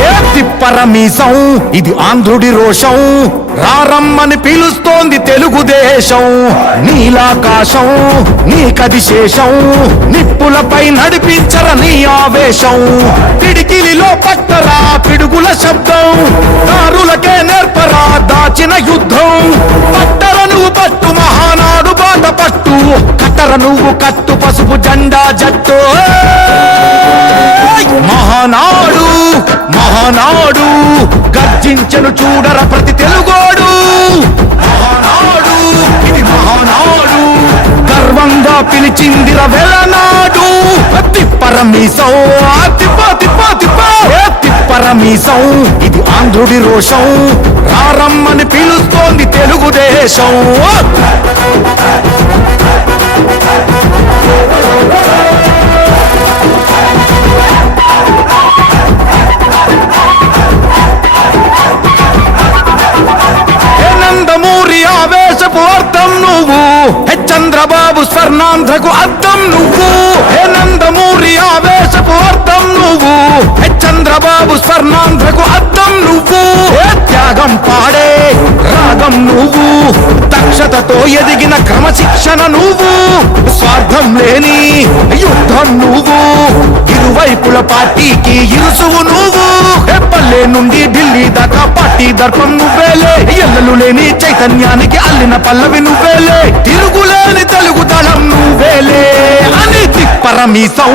ఏ తిప్పరమీసం ఇది ఆంధ్రుడి రోషం, రారమ్మని పిలుస్తోంది తెలుగుదేశం. నీలాకాశం నీకది శేషం, నిప్పులపై నడిపించర నీ ఆవేశం. పిడికిలిలో పట్టరా పిడుగుల శబ్దం, దారులకే నేర్పరా దాచిన యుద్ధం. పట్టర నువ్వు పట్టు మహానాడు బాట పట్టు, కట్టర నువ్వు కట్టు పసుపు జెండా జట్టు. మహానాడు మహానాడు గర్జించను చూడర ప్రతి తెలుగోడు. మహానాడు ఇది మహానాడు, గర్వంగా పిలిచిందిర వెలనాడు. తిప్పరమీసం తిప్ప తిప్ప తిప్ప తిప్పరమీసం ఇది ఆంధ్రుడి రోషం, రారమ్మని పిలుస్తోంది తెలుగుదేశం. నందమూరి ఆవేశపు అర్థం నువ్వు, చంద్రబాబు స్వర్ణాంధ్రకు అర్థం నువ్వు. నందమూరి ఆవేశపు అర్థం నువ్వు, చంద్రబాబు స్వర్ణాంధ్రకు అర్థం నువ్వు. త్యాగం పాడే రాగం నువ్వు, దక్షతతో ఎదిగిన క్రమశిక్షణ నువ్వు. స్వార్థం లేని యుద్ధం నువ్వు, ఇరువైపుల పార్టీకి ఇరుసువు నువ్వు. పల్లె నుండి ఢిల్లీ దాకా పార్టీ దర్పం నువ్వేలే, ఎల్లలు లేని చైతన్యానికి అల్లిన పల్లవి నువ్వేలే. తిరుగులేని తెలుగు దళం నువ్వేలే అని తిప్పరమీసం.